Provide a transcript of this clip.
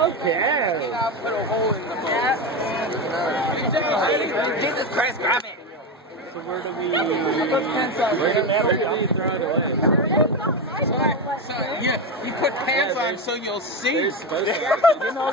Okay. Put a hole in the boat. Jesus Christ, grab it. So where do we throw it away? So you put pants on so you'll see. You know,